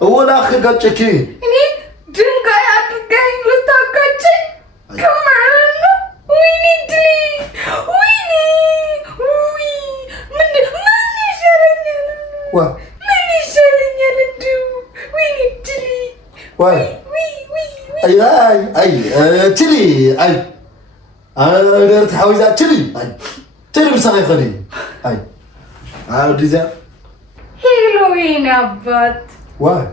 ولا أخي قاتشكي إني دنقاي أدرقاي لتاقاتشي كم عنا ويني دلي ويني وي مني شالني مني شالني لدو ويني دلي وي أي تلي أي أنا تحاوي تلي بساقي خلي أي ديزا هيلوين أبات واي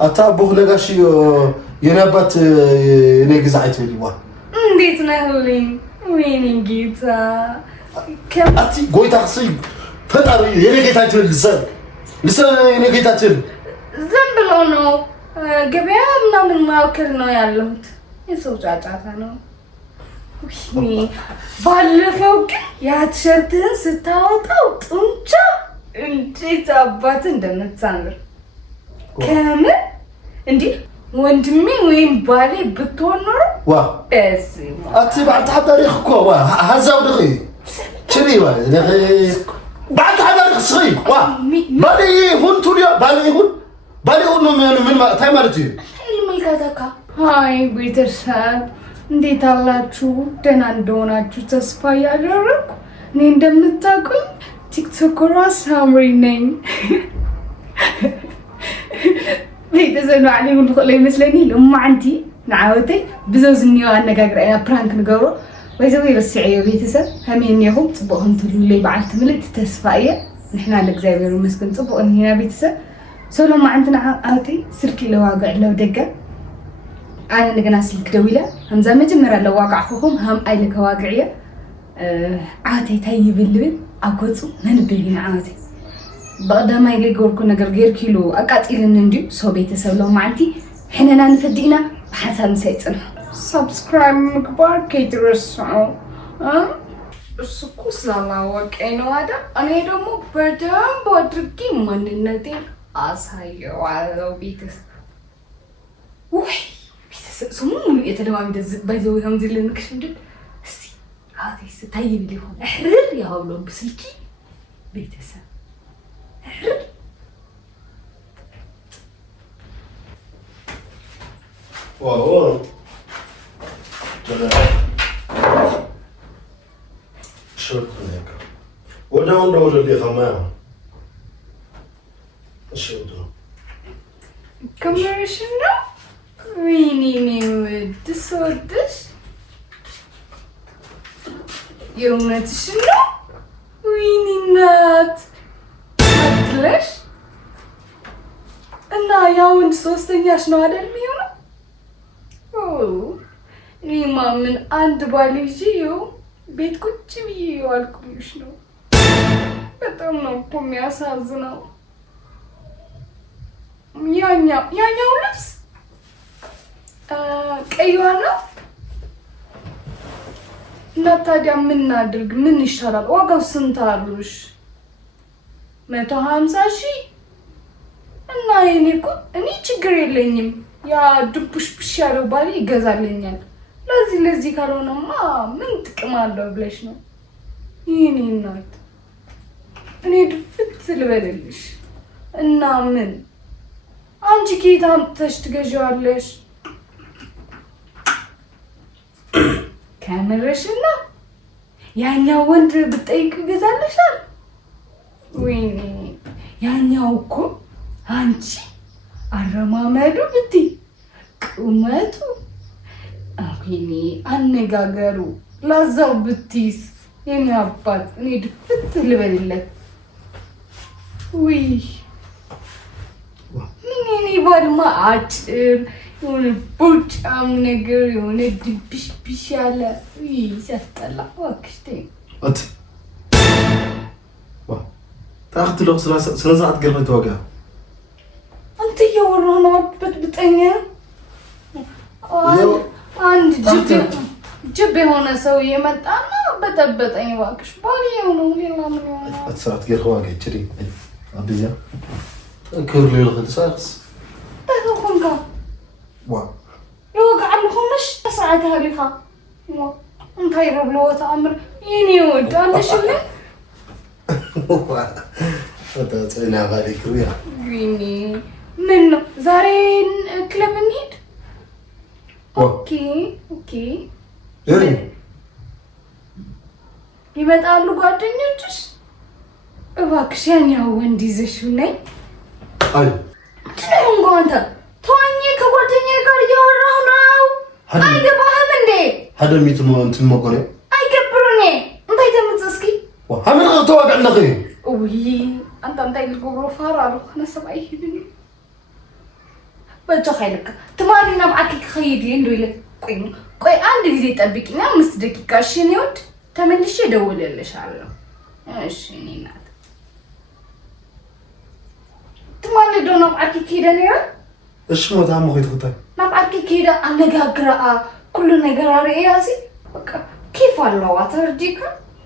أتابوه لقاشي ينبات ينقز عيتولي واي انديت نهلين ويني جيتا كم أتي قوي تقصي فناري ينقيتا تل لسان ينقيتا تل زنبلونو قبيا من ما وكرنا يالوت يسوج عجاتانو ويني بالفوق يا تشرتن ستاوطاو طنجا እንዴት አባት እንደምትሳምር ከምን እንዴ ወንድሜ ወይም ባሌ ብትሆን ኖሮ ዋ እዚህ አትባዕ ታሪክ እኮ ዋ ሃዛው ደኺ ችሪ ዋ ደኺ ባዕ ታሪክ ስሪ ዋ ባሌ ሁን ቱሊያ ባሌ ሁን ምን ታይ ማለት እዩ ልምልከተካ ሃይ ቤተሰብ እንዴት አላችሁ ደህና እንደሆናችሁ ተስፋ ያደረኩ እኔ እንደምታውቁኝ ቲክቶከሯ ሳምሪ ነኝ ቤተሰብ ነው عليه ሁሉ ይመስለኝ ለማንቲ ናውተይ ብዘውዝኒው አነጋግረና ፕራንክ ንገሮ ወይዘው ይረስዕዩ ቤተሰብ همينيهم ጽቦህን ትሉልይ በዓልት ምልት ተስፋየ ንሕና ለእግዚአብሔር መስገን ጽቦን ሂና ቤተሰብ ሰሎም ማንትና አውተይ ስልክ ለዋጋዕ ለው ደገ አነ እንደገና ስልክ ደውላ همዛ መጀመሪያ ለዋጋዕኹም هم አይለ ከዋግዕየ አውተይ ታይብልብል አቆጹ መንበሪና አውተይ በቀዳማይ ለጎርኩ ነገር ገር ኪሎ አቃጢልን እንጂ ሰው ቤተሰብ ለው ማንቲ ሕነና ንፈዲና በሐሳብ ሰይጽና ሰብስክራይብ ምግባር ከይትረሳው እሱኩ ስላላወቀኝ ነው አይደል እኔ ደግሞ በደንብ አድርጌ ማንነቴን አሳየዋለሁ ቤተሰብ ወይ ቤተሰብ ስሙ የተደማም ባይዘው ከምዝልን ክሽንድ እስቲ አውተይ ስታይብ ሊሆን እህር ያውሎ በስልኪ ቤተሰብ واو شو هيك وداون دور اللي خمام شو ده كمل شنو ويني ود صدش يومات شنو ويني نات ليش እና ያውን ሶስተኛሽ ነው አይደል የሚሆነው እኔማ ምን አንድ ባል ይዤ ቤት ቁጭ ብዬ ዋልኩልሽ ነው በጣም ነው እኮ የሚያሳዝነው ያኛው ልብስ ቀይዋ ነው እና ታዲያ ምን እናድርግ ምን ይሻላል ዋጋው ስንት አሉሽ 150,000 እና እኔ ችግር የለኝም ያ ድቡሽብሽ ያለው ባሌ ይገዛልኛል ለዚህ ካልሆነማ ምን ጥቅም አለው ብለሽ ነው ይሄኔ እናት እኔ ድፍት ልበልልሽ እና ምን አንቺ ጌታ አምጥተሽ ትገዣዋለሽ ካሜራሽና ያኛው ወንድ ብትጠይቅ ይገዛልሻል ወይኔ ያኛው እኮ አንቺ አረማመዱ ብቲ ቁመቱ አሁን አነጋገሩ ላዛው ብትይስ የኔ አባት እኔ ድፍት ልበልለት ወይ ምን ባልማ አጭር የሆነ ቡጫም ነገር የሆነ ድብሽብሽ ያለ ሲያስጠላ እባክሽ ተይ أنت تأخذ له سلاسات قرنت وقع أنت يا ورانا بتبتني عند جبي هنا سوي متأنا بتبتني واقش بالي يوم ولا من يوم أتساعد غير خواجه تري أبيزا كورلي الخلصاقس تاخذهم كم وا يوقع لهم مش ساعات هذه انت يرب له تأمر يني ود أنا شلون هذا أنا غالي كويا يني منو زارين كلب نهيد اوكي ይመጣሉ ጓደኞችሽ እባክሽ ያኛው ወንድ ይዘሽው ነይ አይ ትነው አንተ ተወኝ ከጓደኛዬ ጋር እያወራሁ ነው አይገባህም እንዴ ሀደሚት ነው እንትን መቆሬ አይገብሩኔ እንታይ ተምጽስኪ ሀምን ተዋቀለኺ ውይ አንተ ይልጎብሮ ፋራሉ ነሰባይ ሂድኒ በጆ ኃይልክ ትማሪና ማአኪ ከይዲ እንደውለ ቆይ አንድ ጊዜ ጠብቂኝ 5 ደቂቃ እሺ ነው ተመልሼ እደውልልሻለሁ እሺ እናት ትማልዶ ነው ማአኪ ከይደኔ እሺ ሞታም ሆይትኩታ ማአኪ ከይዳ አነጋግራ كل ነገር አሪያሲ በቃ كيف الله واترديك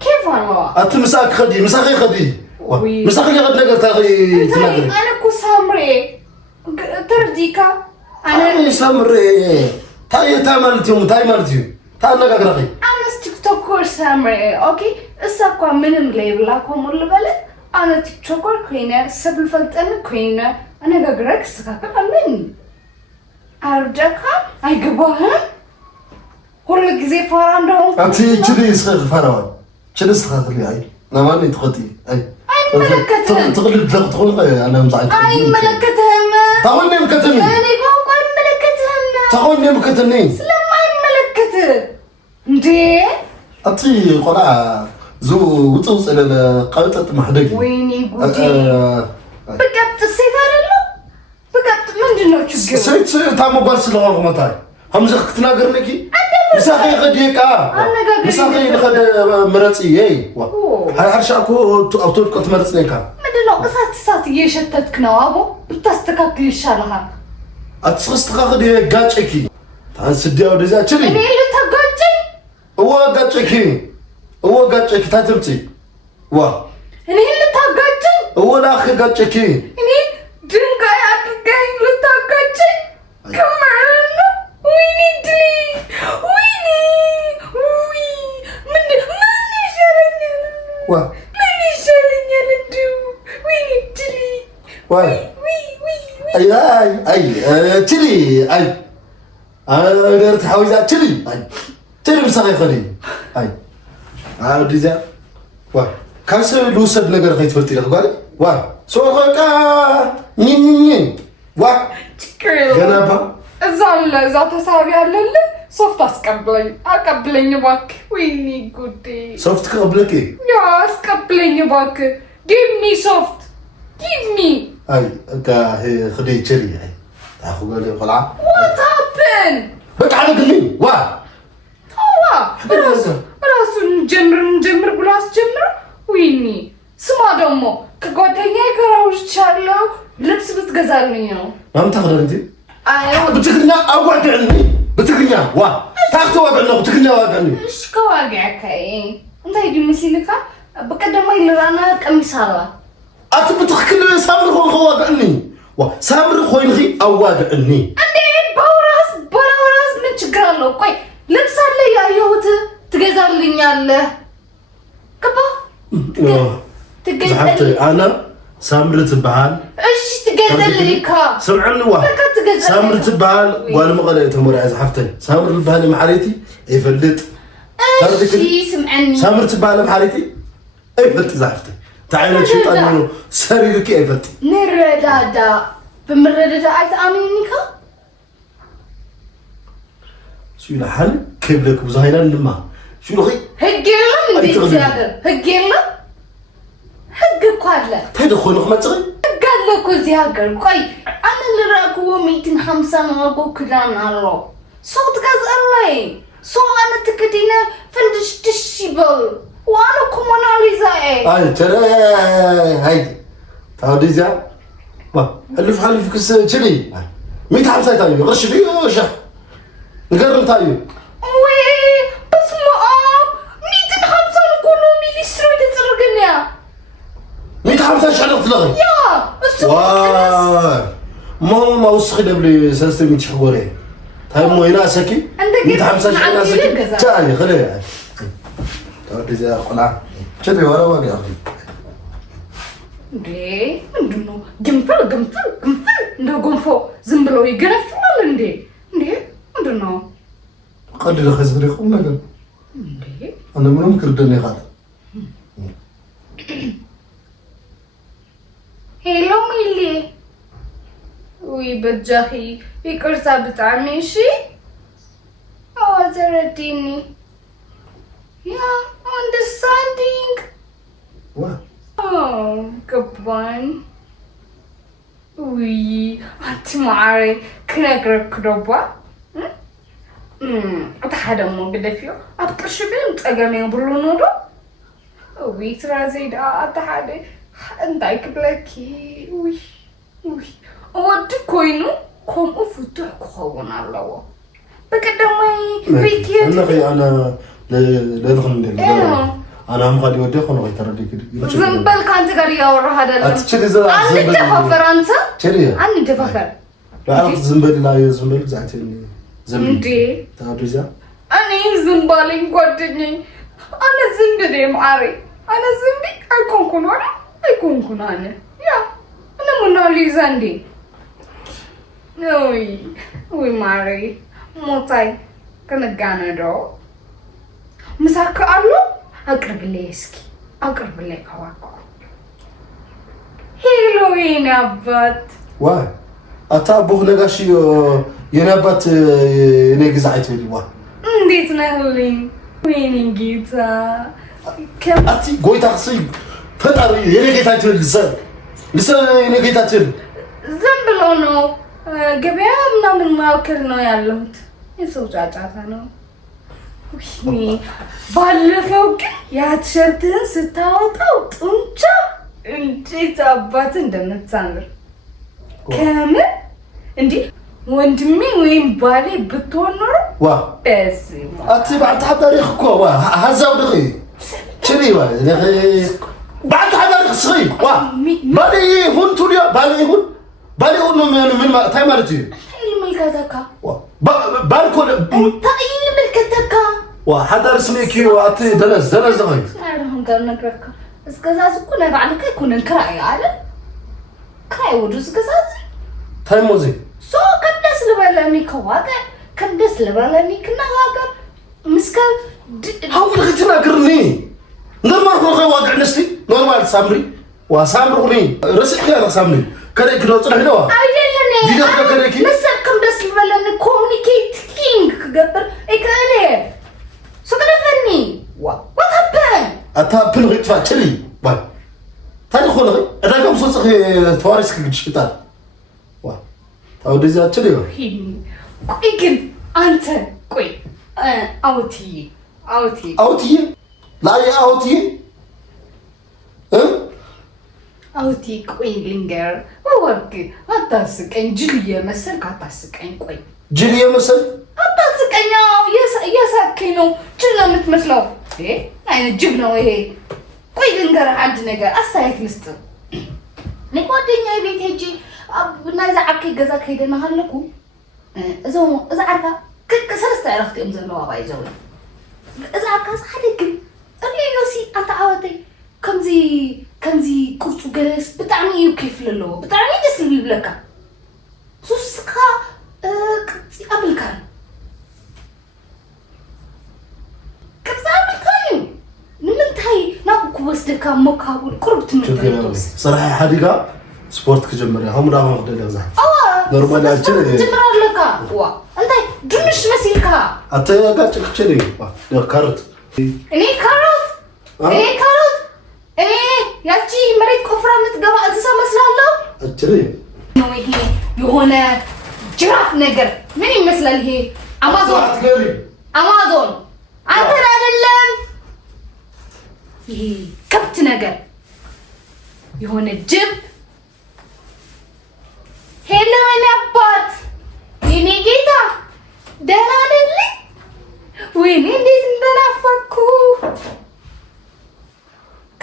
كيف الله اتمساك خدي مساخي خدي مساخي قد ነገር ታሪ ትናገሪ انا እኮ ሳምሬ ترديك انا ሳምሬ ታይ ማለትዩ ታነጋግራኺ አነስ ቲክቶከር ሳምሬ ኦኬ እሳኳ ምንም ሌብላ ኮሙል በለ አነ ቲክቶከር ኮይነ ሰብል ፈልጠን ኮይነ አነጋግረክ ስካከል አለኝ አርጃካ አይገባህም ሁሉ ጊዜ ፈራ እንደሆነ አንቺ ችሊ ፈራዋል ችሊ ስኻትሊ አይ ናማን ይትኸቲ አይ አይመለከትህም ትግልድ ለቅጥኹ አና ምዛዓት አይመለከትህም ታሆንም ከተኒ እኔ ቋንቋ አይመለከትህም ታሆንም ከተኒ ስለማይመለከት እንዴ አቲ ቆራ ዙ ውጥው ጽለለ ቀብጠት ማህደግ ወይኔ ጉዲ በቀጥ ሴት አይደለም በቀጥ ምንድነው ችግር ሴት ታመጓል ስለሆነ መታይ همزه ክትናገር ነኪ مساخي خديك مساخي خد مرصي اي حرشاكو اوتوت مرصنيكا مدلو اسات እየሸተትክ ነው አቦ ብታስተካክል ይሻላል አትስተካክል ጋጨኪ ታንስዲያው ደዛ ችሪ እኔ ልታጋጨኝ እወ ጋጨኪ ታትምጪ ዋ እኔ ልታጋጨኝ ላክ ጋጨኪ እኔ ድንጋይ አድርገኝ ልታጋጨኝ ከማን ويني دلي ويني من يشالني من يشالني لدو ويني دلي اي تلي اي انا تحاوزا تلي مسخي خلي اي ديزا وا كاس لوسد ነገር ከይትፈልጥ ይላል ጋር ዋ ሶኸቃ ኒኒኒ ዋ ገናባ እዛ ተሳቢ አለለ ሶፍት አቀብለኝ እባክህ ወይኔ ጉዴ ሶፍት ከብለኪ ያ አስቀብለኝ እባክህ give me soft give me አይ خدي ቸሪ አይ ታኹ ጋር ቆላ what happened በቃ አለግልኝ ዋ ራሱን ጀምር ብሎ አስጀምር ወይኔ ስማ ደግሞ ከጓደኛዬ ጋር አውርቻለሁ ልብስ ብትገዛልኝ ነው ማም ታኸዳንቲ ايوه بتقنع اوعدني بتقنع وا تاخذ وقعنا بتقنع وقعني ايش كواقعك انت يدي مسيلك بقدم ما يلرانا قميصالا ات بتخكل سامر وقعني وا سامر خوينخي اوعدني اني باوراس من تشغالو ቆይ ልብስ አለ ያየሁት ትገዛልኛለህ ከባ ትገዛልኝ انا سامرت بحال ايش تجزلك سمعني واحد سامرت بحال قال مقله تمرع زحفتي سامر بحال محاريتي يفلط ايش سمعني سامرت بحال محاريتي يفلط زحفتي تعالى شو طالو سريرك يفلط نردادا بمردادا ايتامنيكا شو لحل كبلك بزايلان لما شو لخي هجيلا من دي زياده هجيلا ህግ እኮ አለ ተደኾን ኸመጽሪ ህግ አለ እኮ እዚህ ሀገር ቆይ አነ ልራኩ 150 ነው ኮክላን አሎ ሶት ጋዛላይ ሶ አነ ትከዲነ ፍንድሽ ትሽበው ዋና ኮሞናሊዛ አይ ተረ አይ ታውዲዛ ዋ الف كس ችሊ 150 ታዩ ቅርሽ ቢዮሻ ንገርም ታዩ ወይ በስመ አብ 150 ኩሉ ሚሊስትሩ ተጽርገኛ 150 شحال تلغي يا ما وسخ دبلي 300 شغوري هاي مو هنا سكي 150 شحال سكي تاعي خليها تودي زي قناع شدي ورا واقع ليه ምንድነው ግንፍል እንደው ገንፎ ዝም ብሎ ይገነፋል እንዴ? ምንድን ነው? قليل خزريكم ነገር أنا ምንም ክርደኔ ካለ ሄሎ ሚሊ ወይ በጃኺ ይቅርታ ብጣዕሚ እሺ ተረዲኒ ያ አንደርስታንዲንግ ገባኝ ውይ አንቺ ማዕረ ክነግረክ ደባ أتحد أمور قدفيو أبقرش بين تأجمع برونو دو ويترازيد أتحد أنتايك بلاكي وي أود كوينو كم أفتح كهونا الله بكدماي بيتي أنا لا دخل أنا هم قاعد يودي خلنا يتردي كده زنبل كانت قال يا ورا هذا أنا تفكر أنت أنا تفكر لا أعرف زنبل لا يزنبل زعتني زمدي تعرفيها أنا زنبالين قدني أنا زنبدي معري أنا زنبي أكون كنونا أكون كنانة يا أنا منالي زندي وي معري موتاي كنا جانا دو مساك ألو أقرب لي اسكي أقرب لي كواكو هيلوين أبات واي أتابوه نجاشي የናባት እኔ ግዛይት ይልዋ እንዴት ነህልኝ ወይኔ ጌታ አቲ ጎይታክስ ፈጣሪ የኔ ጌታችን ልሰ የኔ ጌታችን ዝም ብሎ ነው ገበያ ምናምን ማውከል ነው ያለሁት የሰው ጫጫታ ነው ወይኔ ባለፈው ግን ያ ቲሸርትህን ስታወጣው ጡንቻ እንዴት አባት እንደምትሳምር ከምር እንዴ ወንድሜ ወይም ባሌ ብትሆን ኖሮ ዋ በስመ አቲ ባንተ ታሪክ እኮ ዋ ሀዛው ደኺ ችሪ ዋ ደኺ ባንተ ታሪክ ስሪ ዋ ባሌ ሁን ቱሊያ ባሌ ሁን ምን ታይ ማለት እዩ ይልምልከተካ ዋ ባልኮ ታይ ይልምልከተካ ዋ ሓዳር ስሜኪ አቲ ደነዝ ደኺ አሁን ጋር ነግረካ እስከዛዝ እኮ ለባልከ ይኩነን ክራይ አለ ክራይ ወዱ እስከዛዝ ታይ ሞዚ سو كدس لبلاني كواكا كدس لبلاني كنواكا مسكا هاول غيتنا قرني نورمال خو واقع نستي نورمال سامري وسامروني رسخ يا سامري كده كده طلعنا ايدلني فيديو كده كده مسك كدس لبلاني كوميونيكيت كينج كغبر اكالي سو كده فني وات هابن اتابن غيت فاتري باي تاني خو لغي اداكم صوصخ تواريسك جشتا أو ديزات شليو قوي كن أنت قوي أوتي لا يا أوتي أوتي قوي لينجر وورك أتاسك إن جلية مثل أتاسك إن قوي جلية مثل أتاسك إن يا ساكينو جلنا متمثلو إيه أنا جبنا وإيه قوي لينجر عندنا جا أسايف لستو نقودين يا بيت هجي نايزا عكي جزا كيدنا هلكو إذا عرفا كسرت عرفتي أمزلوا بايزوي إذا عكاس حدك أنا يوسي أتعاوتي كنزي كرسو جلس بتعني يوكيف للو بتعني دس البلكا سوسكا كنزي قبل كان كنزي قبل كان نمنتهي ناقو بسدكا مكاول قربت من الدرس صراحة حديقة سبورت كجمري هم راهم خدنا زح نورمال أجل تمر لك وا أنت دمش مسيلك أنت يا قاعد تحكي وا كارت إيه كارت ياتي مريض كفرة متجمع أساسا مسلا الله أجري نوعه يهونا جراف نجر من المسلا اللي هي أمازون أنت رادلن هي كبت نجر يهونا جب ሄሎ እኔ አባት የኔ ጌታ ደህና ነህ? ወይኔ እንዴት እንደናፈኩ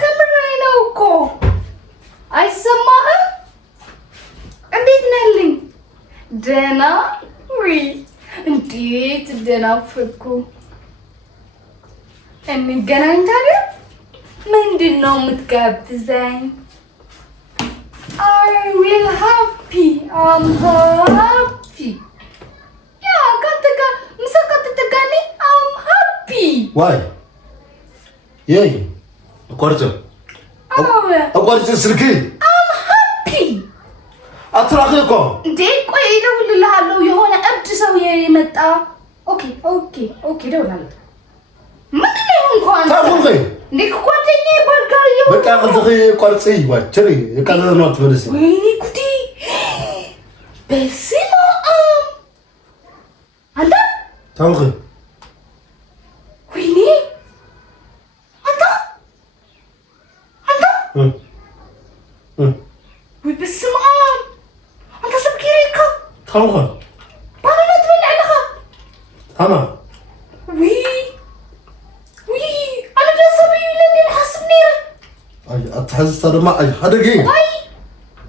ከምሬ ነው እኮ አይሰማህም? እንዴት ነህልኝ? ደህና ወይ እንዴት እንደናፈኩ እንገናኝ ታዲያ ምንድን ነው የምትጋብዘኝ? will happy. I'm happy. Yeah, kataka. Misa katatagani. I'm happy. Why? Yeah. Quarter. أقول تسرقي. I'm happy. أتراخيكم. ديك ويدا ولا لا لو يهون أبد سوي متى. أوكي ده ولا لا. ما تلهم كون. تقول غير. ديك قوتني برجريو. بقى قصدي قرصي واتري كذا نوت برسي. ويني كدي. بس ما أنت. تقول غير. ويني. أنت. وبس ما أنت سبكيريكا. تقول غير. بانا تولع لها. تمام. وي أنا لا صبي لاني الحاسب نيرة. أي أتحس صار ما أي هذا جين. واي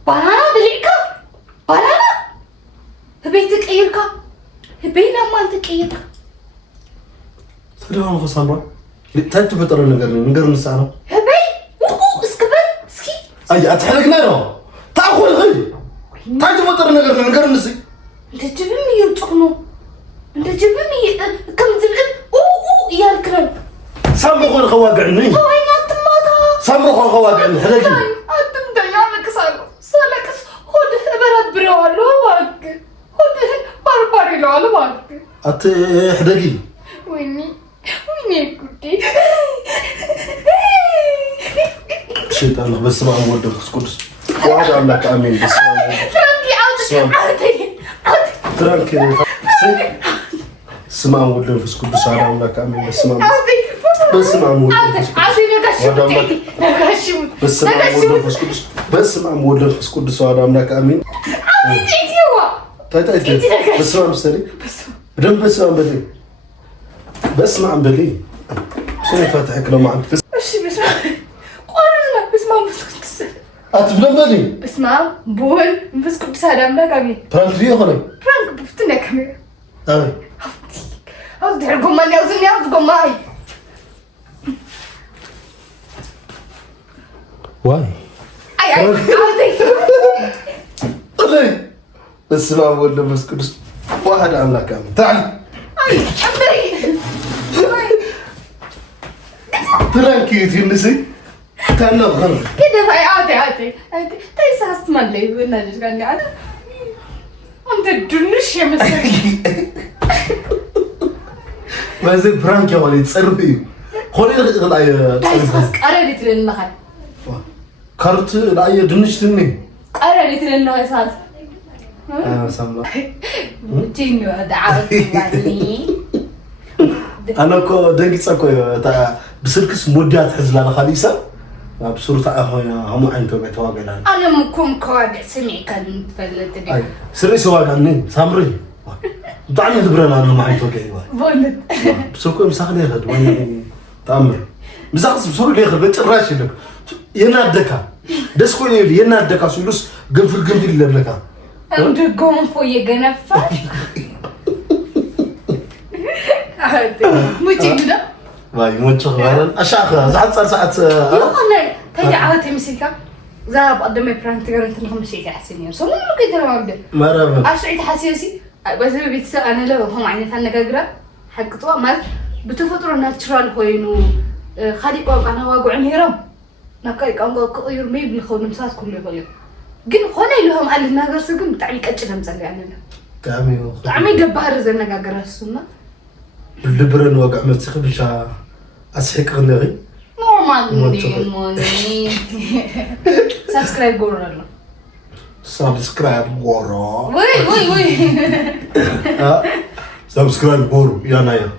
بانا بليكا بانا هبيتك إيركا هبينا ما أنت كيركا. سلام خسارة. تأتي فترة نقدر نسأله. هبي اسكبر سكي. أي أتحرق نيرو. تأخذ غير. تأتي فترة نقدر نسي. أنت جبني ينتقنو. أنت جبني كم زبن يا الكرم. سامرخون خواقعني. وين أتماتا. سامرخون خواقعني هذا جين. أتم ديانك صالك هود براد بريوالو واك هود بارباري لولو واك. أت حدقي. ويني كنتي. شيطان بس ما أمود الكسكوس. واحد أملاك أمين بس. فرانكي عودي. فرانكي. سمع أمود الكسكوس هذا أملاك أمين بس ما. بس ما أمود الكسكوس. بس ما أمود الكسكوس هذا أملاك أمين. تايتي بس ما مستري. بدم بس ما بدي. بس ما عم بلي. شنو فاتحك لو ما عم بس. بس ما مسكت. أتبلم بلي. بس ما بول مسكت سادة أملاك أمين. فرانك ليه هوني؟ فرانك بفتنا كاميرا. أي. أصدق الجمال يوزني أصدق معي. واي. أي قلي. بس ما أقول مسكت. واحد أملاك أمين. تعال. أمري. فرانكي تنسي. كان غلط. كده عادي تيسا اسمالي بنجي كان عادي انت دنش يا مسك ما زي فرانكي ولي تصرفي خلي لا تيسا قررت لنا كارت لا دنش تني قررت لنا اساس ساملا جينيو دعوتي انا كو دنقصكو بسلكس مودات حزلا خاليسا بصورة هم عين توقع تواقعنا أنا مكون كواد سمعي كان فلتني أي سري سواقعني سامري طعني دبرنا أنا ما عين توقعي بولد بسوكو مساخني هاد وين تأمر مساخس بسوري ليه خربت الراشي لك ينادكا دس كوني ينادكا سولوس قنفل اللي لك أنت قوم فوي جنفة مو تجدا واي موتشو غيرن أشاخ ساعات يوخنا تاجي عاوتي مسيكا زاب قدامي برانك تقرن تنهم شيء كحسين يرسم مو كده ما مرحبا أشعي حسيسي بس بيتس أنا لو هم عيني ثنا جاجرا حق طوا مال بتفطر ناتشرال هوينو خالي قاق أنا واقع هيرم نكاي كان كأير مي بنخون مساس كله يغير جن خنا لهم قال لنا جرس جن تعليق أجرم زلي عننا تعمي جبار زلنا جاجرا السنة اللبرن واقع متخبشة أسحق غنغي موني سبسكرايب قرر سبسكرايب قرر وي سبسكرايب قرر يا نايا